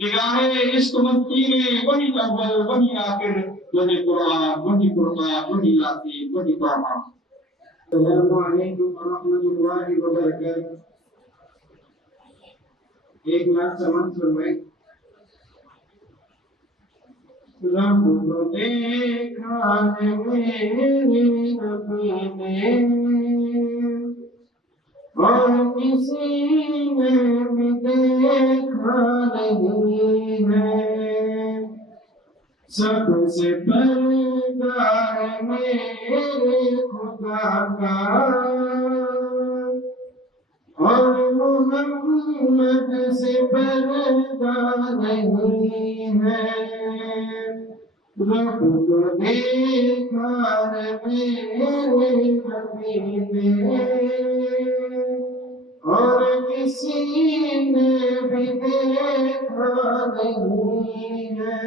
نگاہ عشق مستی میں وہی اول وہی آخر، وہی قرآن وہی فرقان وہی یاسین وہی طٰہٰ۔ السلام علیکم ورحمۃ اللہ وبرکاتہ۔ ایک لاکھ سمجھ فرمائے۔ رب کو دیکھا ہے میرے نبی نے، اور کسی نے بھی دیکھا نہیں ہے، سب سے پردہ ہے میرے خدا کا، اور محمد سے پردہ نہیں ہے، رب کو دیکھا ہے میرے نبی نے، اور کسی نے بھی دیکھا نہیں ہے،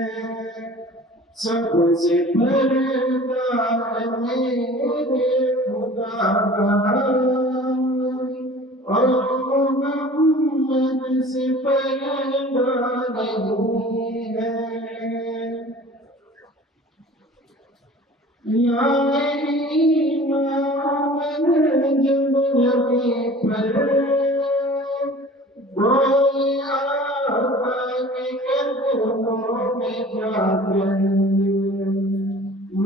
سب سے پردہ ہے میرے خدا کا، اور محمد سے پردہ نہیں ہے۔ یا ایمان جب نبی پر بولے آقا کے قدموں میں جا کر،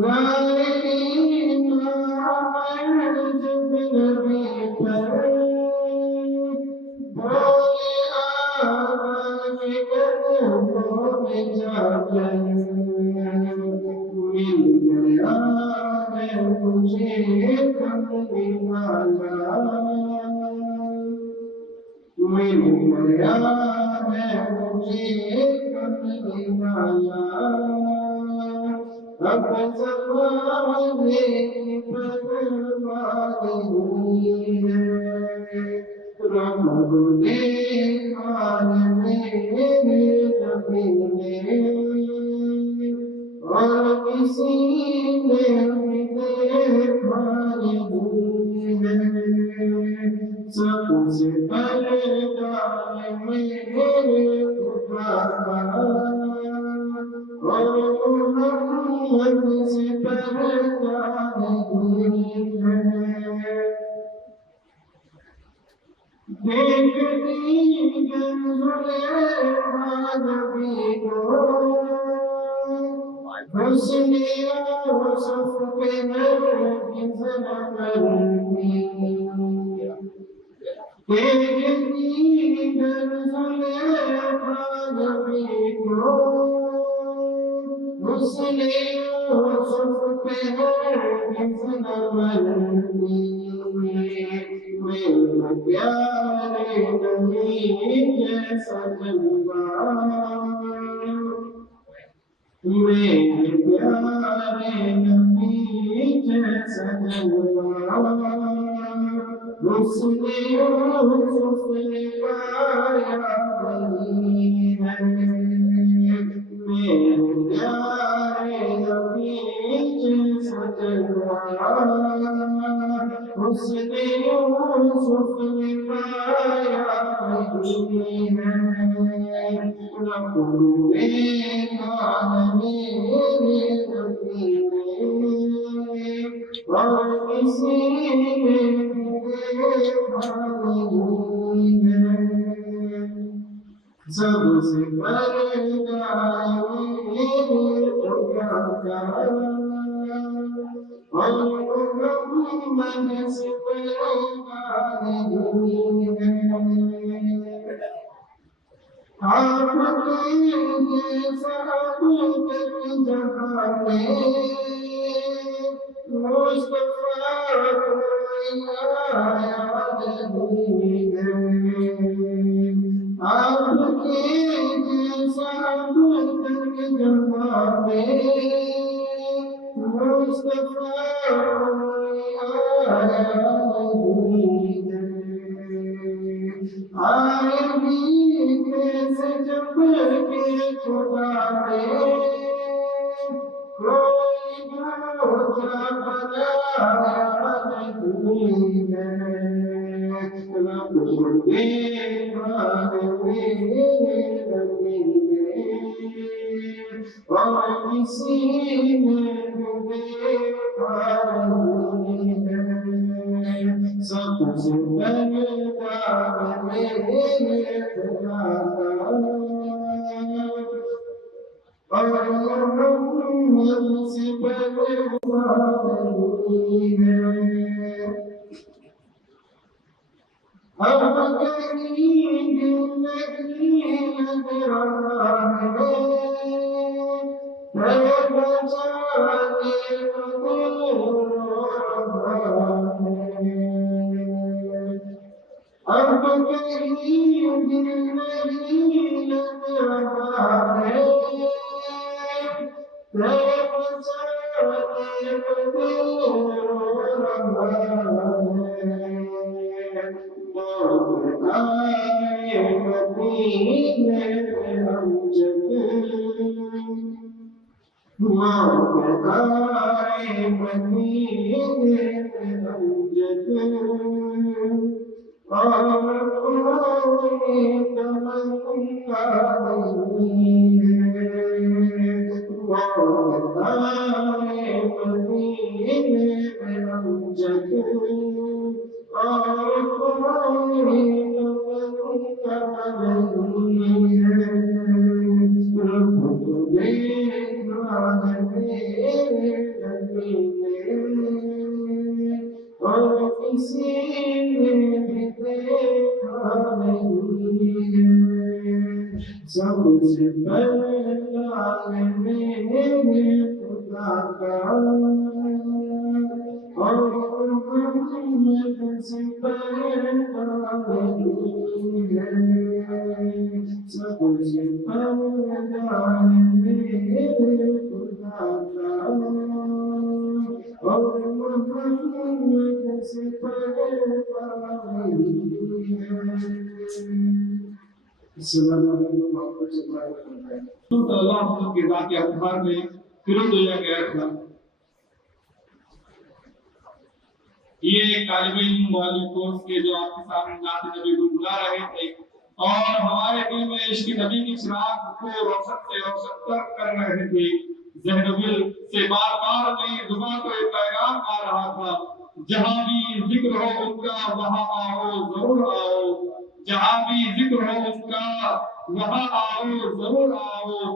یا ایمان جب نبی پر بولے آقا کے قدموں میں جا کر، مل گیا ہے مجھے کملی والا، مل گیا ہے مجھے کملی والا، اب زمانے کی پرواہ نہیں ہے، رب کو دیکھا ہے میرے نبی نے، اور کسی نے بھی دیکھا نہیں ہے، سب سے پردہ ہے میرے خدا کا، اور محمد سے پردہ نہیں ہے۔ دیکھتی زلیخا نبی کو، حسن یوسف پہ ہرگز نہ کرتی، دیکھتی زلیخا نبی کو، حسن یوسف پہ ہرگز نہ مرتی، میرے پیارے نبی جیسا جلوہ، میرے پیارے نبی جیسا جلوہ، حسن یوسف نے پایا نہیں ہے، میرے پیارے نبی جیسا جلوہ، حسن یوسف نے پایا نہیں ہے، رب کو دیکھا ہے میرے نبی نے، اور کسی نے بھی دیکھا نہیں ہے، سب سے پردہ ہے میرے خدا کا، اور محمد سے پردہ نہیں ہے۔ آپ کے جیسا اب تک جہاں میں مصطفیٰ کوئی آیا نہیں ہے، آپ کے جیسا اب تک جہاں میں مصطفیٰ کوئی آیا نہیں ہے، آئے بھی کیسے جب کہ خدا نے کوئی دوجا بنایا نہیں ہے، رب کو دیکھا ہے میرے نبی نے، اور کسی نے دیکھا نہیں ہے سب سے پہلا میرے خدا اور محمد سے پہلا نہیں ہے اب کہیں دل نہیں لگ رہا ہے بچانے کو دل رہا ہے اب کہیں دل نہیں لگ رہا ہے بچانے کو دل رہا ہے آئے مدینے میں ہم جب موت آئے مدینے میں ہم جب اور کوئی تمنا نہیں ہے موت آئے مدینے میں ہم جب اور کوئی تمنا نہیں ہے رب کو دیکھنا ہے میرے نبی نے اور کسی نے بھی دیکھا نہیں ہے سب سے پہلا ہے میرے خدا کا اور محمد سے پہلا نہیں ہے سب سے پہلا ہے میرے خدا کا اور محمد سے پہلا نہیں ہے السلام علیکم ورحمۃ اللہ وبرکاتہ تو اللہ کے ذات اخبار میں فروغ دیا گیا تھا یہ ایک طالب علم والی کورس کے جو آپ کے سامنے نعت نبی کو بلا رہے تھے اور ہمارے دل میں عشق نبی کی چراغ کو روشن سے روشن کر رہے تھے ذہن و دل سے بار بار میری زبان کو ایک پیغام آ رہا تھا جہاں بھی ذکر ہو ان کا وہاں آؤ ضرور آؤ جہاں بھی ذکر ہو ان کا وہاں آؤ ضرور آؤ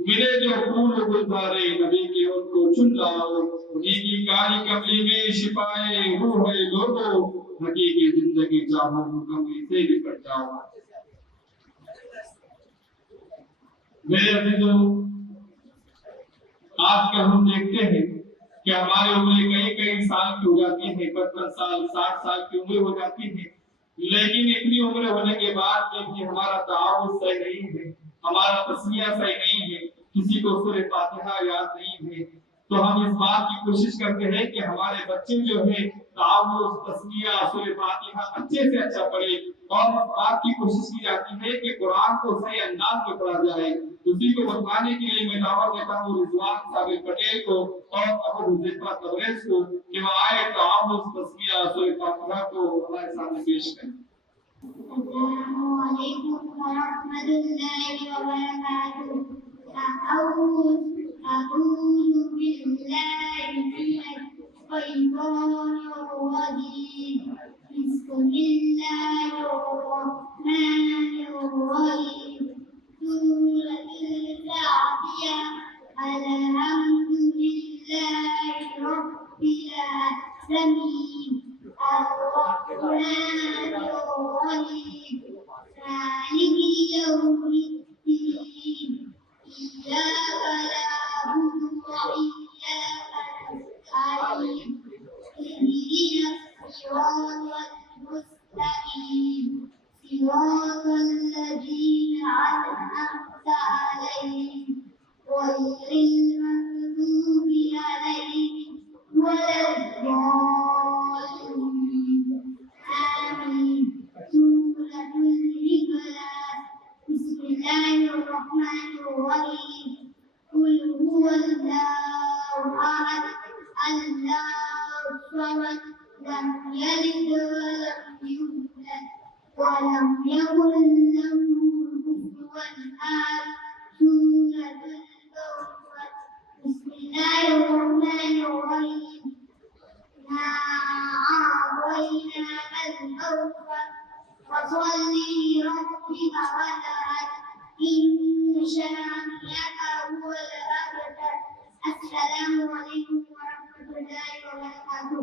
ملے جو پھول گلزارے نبی کے ان کو چن لاؤ انہیں کی کالی کملی میں شفائے روح ہے لوگو حقیقی زندگی چاہو مکمل سے لپٹ جاؤ میرے عزیزوں آج کل ہم دیکھتے ہیں کہ ہماری عمریں کئی سال کی ہو جاتی ہیں 55 سال 60 سال کی عمر ہو جاتی ہے لیکن اتنی عمر ہونے کے بعد بھی ہمارا تعاون صحیح نہیں ہے ہمارا تسمیہ صحیح نہیں ہے کسی کو سورہ فاتحہ یاد نہیں ہے تو ہم اس بات کی کوشش کرتے ہیں کہ ہمارے بچے جو ہے تعاون تسمیہ سورہ فاتحہ اچھے سے اچھا پڑھے اور اس بات کی کوشش کی جاتی ہے کہ قرآن کو صحیح انداز میں پڑھا جائے اسی کو بتانے کے لیے میں دعوت دیتا ہوں رضوان ثابت پٹیل کو اور ابو حذیفہ تبریز کو کہ وہ آئے تعاون تسمیہ سورہ فاتحہ کو ہمارے سامنے پیش کریں السلام علیکم ورحمۃ اللہ وبرکاتہ أعوذ بالله من الشيطان الرجيم بسم الله الرحمن الرحيم سورة الجاثية الحمد لله رب العالمين الرحمن الرحيم مالك يوم الدين إياك نعبد وإياك نستعين اهدنا الصراط المستقيم صراط الذين أنعمت عليهم غير المغضوب عليهم ولا الضالين آمين سورة الإخلاص بسم الله الرحمن الرحيم قل هو الله أحد الله الصمد لم يلد ولم يولد ولم يكن له كفوا أحد سورة الكون الله الرحمن الرحيم إنا أعطيناك الكوثر فصل لربك وانحر إن شانئك هو الأبتر. السلام عليكم ورحمة الله وبركاته.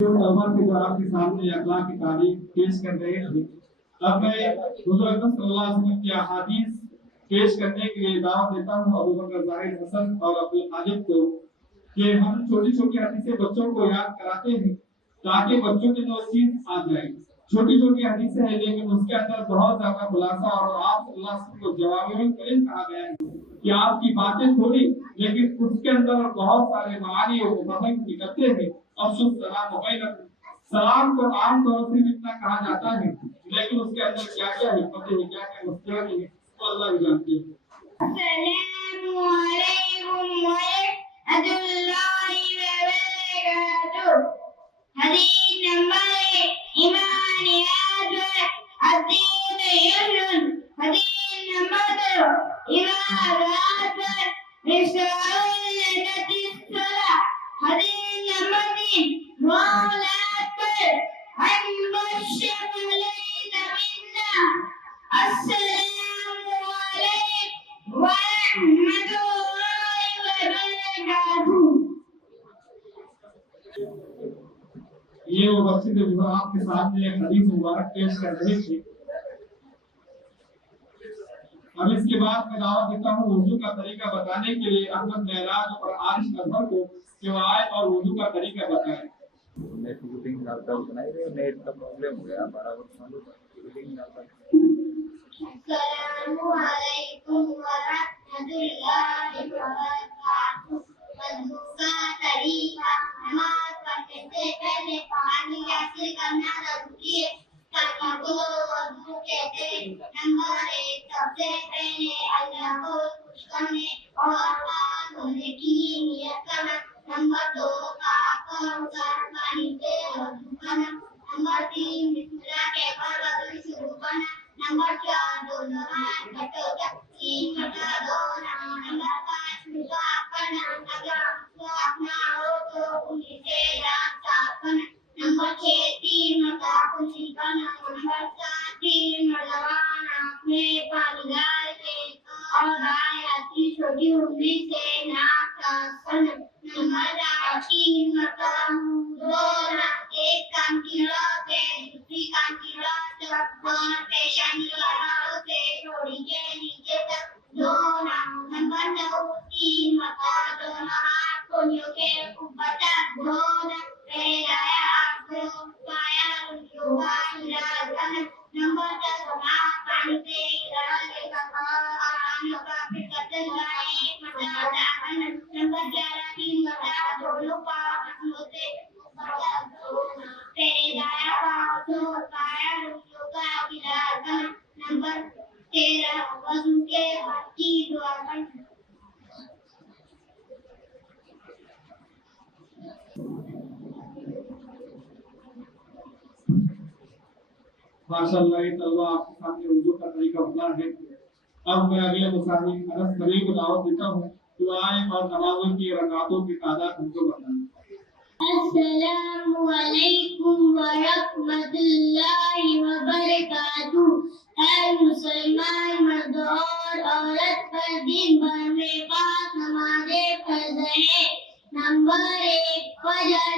طلبا کے جو آپ کے سامنے اخلاق کی تعلیم پیش کر رہے تھے، اب میں حضور اکرم صلی اللہ علیہ وسلم کی احادیث پیش کرنے کے لیے دعوت دیتا ہوں ابو بکر زاہد حسن اور عبدالحاجب کو کہ ہم چھوٹی چھوٹی حدیثیں بچوں کو یاد کراتے ہیں تاکہ بچوں کے جو چیز آ جائے. چھوٹی چھوٹی حدیثیں ہیں لیکن اس کے اندر بہت زیادہ خلاصہ، اور آپ صلی اللہ علیہ وسلم کو جوامع الکلم کہا گیا ہے کہ آپ کی باتیں تھوڑی لیکن اس کے اندر بہت سارے معانی و مفاہیم نکلتے ہیں. افسوس سلام بینکم، سلام کو عام طور سے اتنا کہا جاتا ہے لیکن اس کے اندر کیا کیا حکمتیں ہیں، کیا کیا مصطلحات ہیں، وہ اللہ ہی جانتے ہیں. السلام علیکم ورحمۃ اللہ وبرکاتہ. حدیث نمبر ایمانیات الدین یسر. حدیث نمبر عبادات رسالت الصلاة. حدیث نمبر 3 مولات انبشر علینا منا. السلام علیکم ورحمۃ اللہ وبرکاتہ. یہ وہ بچے تھے جو آپ کے سامنے ایک حدیث مبارک پیش کر رہے تھے. اب اس کے بعد میں دعوت دیتا ہوں وضو کا طریقہ بتانے کے لیے احمد معراج اور عارش اظہر کو کہ وہ آئے اور وضو کا طریقہ بتائیں. نیٹ شوٹنگ ڈالتا ہوں سنائی دے. نیٹ کا پرابلم ہو گیا برابر معلوم ہے. شوٹنگ ڈالتا السلام علیکم ورحمۃ اللہ وبرکاتہ. وضو کا طریقہ. نماز پڑھنے سے پہلے پانی حاصل کرنا ضروری ہے. کو وضو کہتے ہیں. نمبر 1 سب سے پہلے اللہ کو خوش کرنے اور پاک ہونے کی نیت کرنا. نمبر 2 پاک اور صاف پانی سے وضو کرنا. نمبر 3 بسم اللہ کہہ کر وضو شروع کرنا. نمبر 4 دونوں ہاتھ گھٹوں تک 3 مرتبہ دھونا. نمبر 5 مسواک کرنا. اگر مسواک نہ ہو تو انگلی سے دانت صاف کرنا. نمبر 6 3 مرتبہ کلی کرنا. نمبر 7 3 مرتبہ ناک میں پانی ڈال کے اور بائیں ہاتھ کی چھوٹی انگلی سے ناک صاف کرنا. نمبر 8 3 مرتبہ منہ دھونا. ایک کان کی رگ سے دوسری کان کی رگ تک اور پیشانی والوں سے تھوڑی کے نیچے تک دھونا. نمبر 9 3 مرتبہ دونوں ہاتھ کونیوں کے اوپر تک دھونا. پہلے دائیں ہاتھ کو بایاں انگلیوں کا ہلال کرنا. نمبر 10 ہاتھ پانی سے ہلال لے کر آرام کا پھر کرتے دائیں ایک مرتبہ کرنا. نمبر 11 3 مرتبہ دونوں پاؤں ہاتھوں سے دھونا. پہلے دائیں پاؤں دھو بایاں انگلیوں کا ہلال کرنا. نمبر 13 وضو کے بعد کی دعا کرنا. ماشاء اللہ یہ طلبہ آپ کے سامنے وضو کا طریقہ بتا ہے. اب میں اگلے مسافر انس خلیل کو دعوت دیتا ہوں کہ وہ آئیں اور نمازوں کی رکعتوں کی تعداد ہم کو بتائیں. السلام علیکم ورحمۃ اللہ وبرکاتہ. اے مسلمان مرد اور عورت پر دن بھر میں 5 نمازیں فرض ہیں. نمبر 1 فجر.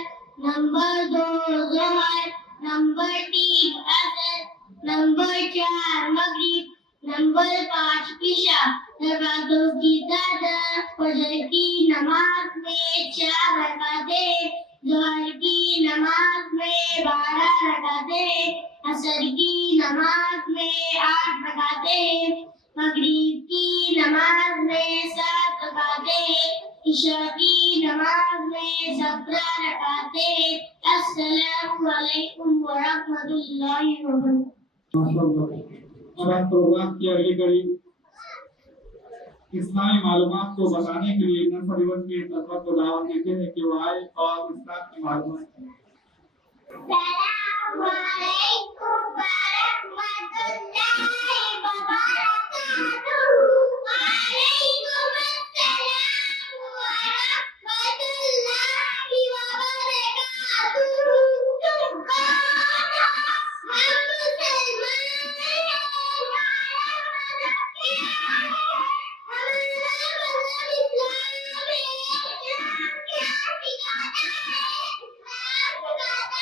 نمبر 2 ظہر. نمبر 3 عصر. نمبر 4 مغرب. نمبر 5 عشاء. رکعتوں کی تعداد فجر کی نماز میں 4 رکعتیں، ظہر کی نماز میں 12 رکعتیں، عصر کی نماز میں 8 رکعتیں، مغرب کی نماز میں 7 رکعتیں، عشاء کی نماز میں 17 رکعتیں. السلام علیکم ورحمۃ اللہ وبرکاتہ. ماشاء اللہ. اب آپ پروگرام کی اگلی کڑی اسلامی معلومات کو بتانے کے لیے نصر ایونٹ کے طلبہ کو دعوت دیتے ہیں کہ وہ آئے اور اسلام کی معلومات. السلام علیکم ورحمۃ اللہ وبرکاتہ. وعلیکم السلام ورحمۃ اللہ وبرکاتہ. تم کون ہو؟ ہم مسلمان ہیں. ہمارا مذہب کیا ہے؟ ہمارا مذہب اسلام ہے. اسلام کیا سکھاتا ہے؟ اسلام سکھاتا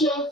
6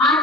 8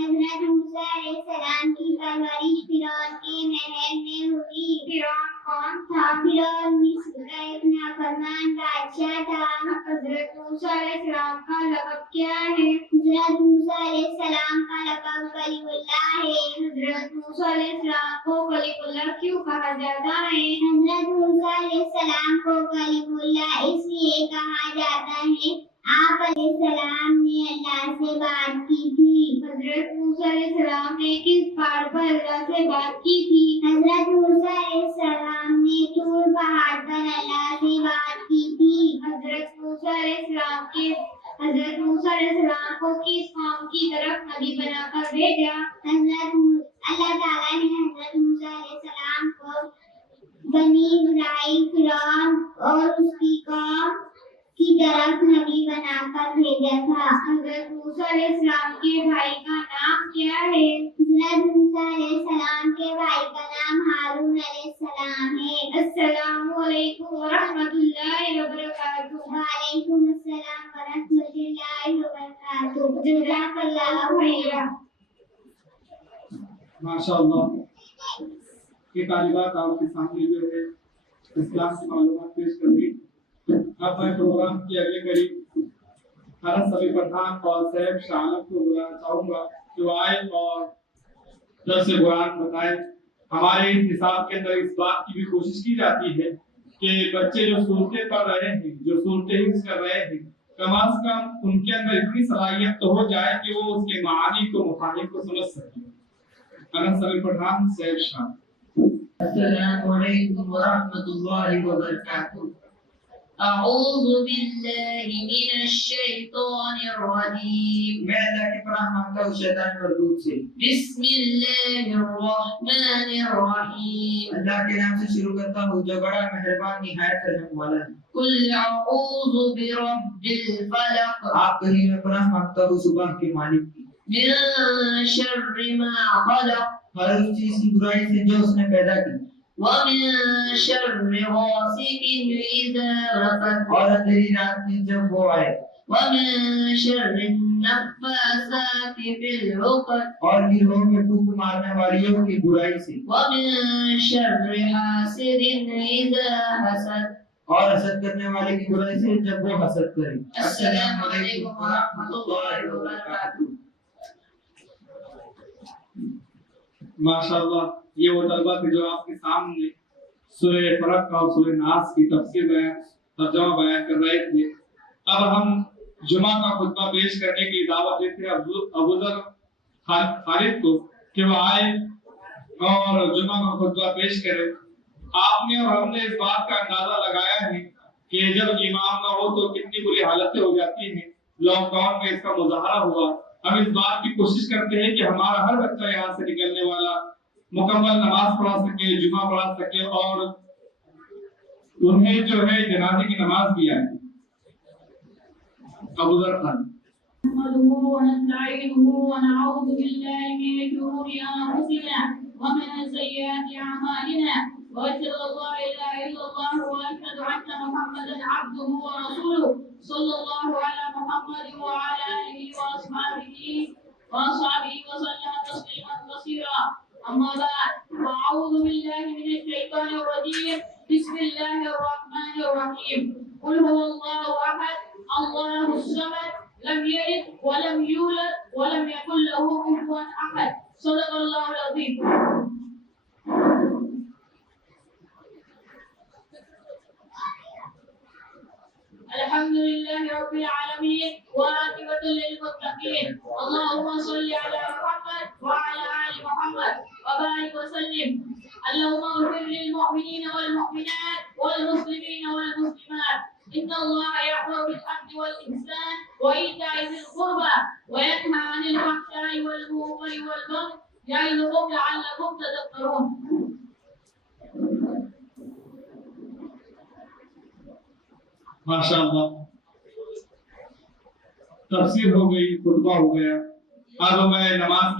حضرت موسیٰ علیہ السلام کی پرورش فرعون کے محل میں ہوئی۔ فرعون کون تھا؟ فرعون مصر کا ایک نافرمان بادشاہ تھا۔ حضرت موسیٰ علیہ السلام کا لقب کیا ہے؟ حضرت موسیٰ علیہ السلام کا لقب کلیم اللہ ہے۔ حضرت موسیٰ علیہ السلام کو کلیم اللہ کیوں کہا جاتا ہے؟ حضرت موسیٰ علیہ السلام کو کلیم اللہ اس لیے کہا جاتا ہے، آپ علیہ السلام نے اللہ سے بات کی تھی۔ حضرت موسیٰ علیہ السلام نے کس پہاڑ پر اللہ سے بات کی تھی؟ حضرت موسیٰ علیہ السلام نے طور پہاڑ پر اللہ سے بات کی تھی۔ حضرت موسیٰ علیہ السلام کو کس قوم کی طرف نبی بنا کر بھیجا؟ اللہ تعالیٰ نے حضرت موسیٰ علیہ السلام کو بنی اسرائیل فرعون اور اس کی قوم کی طرف نبی بنا کر بھیجا تھا۔ حضرت موسیٰ علیہ السلام کے بھائی کا نام کیا ہے؟ حضرت موسیٰ علیہ السلام کے بھائی کا نام ہارون علیہ السلام ہے۔ السلام علیکم ورحمۃ اللہ وبرکاتہ۔ وعلیکم السلام ورحمۃ اللہ وبرکاتہ۔ جزاک اللہ خیرا۔ ماشاء اللہ، یہ طالبات آپ کے سامنے جو ہے اسلام کی معلومات پیش کر دی۔ اب میں پروگرام کی اگلے قریب حضرت سبی پٹھان اور صاحب شاہ عالم کو بلانا چاہوں گا کہ وہ آئے اور درس قرآن بتائیں۔ ہمارے اس نصاب کے اندر اس بات کی بھی کوشش کی جاتی ہے کہ بچے جو صورتیں پڑھ رہے ہیں، جو صورتیں حفظ کر رہے ہیں، کم از کم ان کے اندر اتنی صلاحیت تو ہو جائے کہ وہ اس کے معانی کو مفاہیم کو سمجھ سکیں۔ حضرت سبی پٹھان صاحب شاہ۔ السلام علیکم ورحمۃ اللہ وبرکاتہ۔ اعوذ باللہ من الشیطان الرجیم۔ میں اللہ کی پناہ مانگتا ہوں شیطان مردود سے۔ بسم اللہ الرحمن الرحیم۔ اللہ کے نام سے شروع کرتا ہوں جو بڑا مہربان نہایت رحم والا ہے۔ قل اعوذ برب الفلق۔ آپ کہیں میں پناہ مانگتا ہوں صبح کے مالک کی، من شر ما خلق۔ ہر اس چیز کی برائی سے جو اس نے پیدا کی، ومن شر غاسق اذا وقب۔ اور اندھیری رات میں جب وہ آئے، ومن شر النفاثات في العقد۔ اور گروہوں میں پھونک مارنے والیوں کی برائی سے، ومن شر حاسد اذا حسد۔ اور حسد کرنے والے کی برائی سے جب وہ حسد کرے۔ السلام علیکم ورحمۃ اللہ وبرکاتہ۔ ماشاءاللہ، یہ وہ طلبہ تھے جو آپ کے سامنے سورہ فلق اور سورہ ناس کی ترجمہ بیان کر رہے تھے۔ اب ہم جمعہ کا خطبہ پیش کرنے کی دعوت دیتے ہیں ابوذر خالد کو کہ وہ آئے اور جمعہ کا خطبہ پیش کرے۔ آپ نے اور ہم نے اس بات کا اندازہ لگایا ہے کہ جب امام نہ ہو تو کتنی بری حالتیں ہو جاتی ہیں۔ لاک ڈاؤن میں اس کا مظاہرہ ہوا۔ ہم اس بات کی کوشش کرتے ہیں کہ ہمارا ہر بچہ یہاں سے نکلنے والا مکمل نماز پڑھا سکے، جمعہ پڑھا سکے اور انہیں جو ہے جنازے کی نماز بھی آئے۔ ابوذر خان۔ نحمده ونستعينه ونعوذ بالله من شرور انفسنا ومن سيئات اعمالنا واشهد ان لا اله الا الله واشهد ان محمدا عبده ورسوله صلى الله على محمد وعلى اله واصحابه وسلم تسليما كثيرا اما بعد فاعوذ بالله من الشيطان الرجيم بسم الله الرحمن الرحيم قل هو الله احد الله الصمد لم يلد ولم يولد ولم يكن له كفوا احد صدق الله العظيم۔ الحمد لله رب العالمين والعاقبة للمتقين اللهم صل على محمد وعلى آل محمد وبارك وسلم اللهم اغفر للمؤمنين والمؤمنات والمسلمين والمسلمات إن الله يأمر بالعدل والإحسان وإيتاء ذي القربى وينهى عن الفحشاء والمنكر والبغي يعظكم لعلكم تذكرون۔ ماشاءاللہ، تفسیر ہو گئی، خطبہ ہو گیا۔ اب میں نماز کے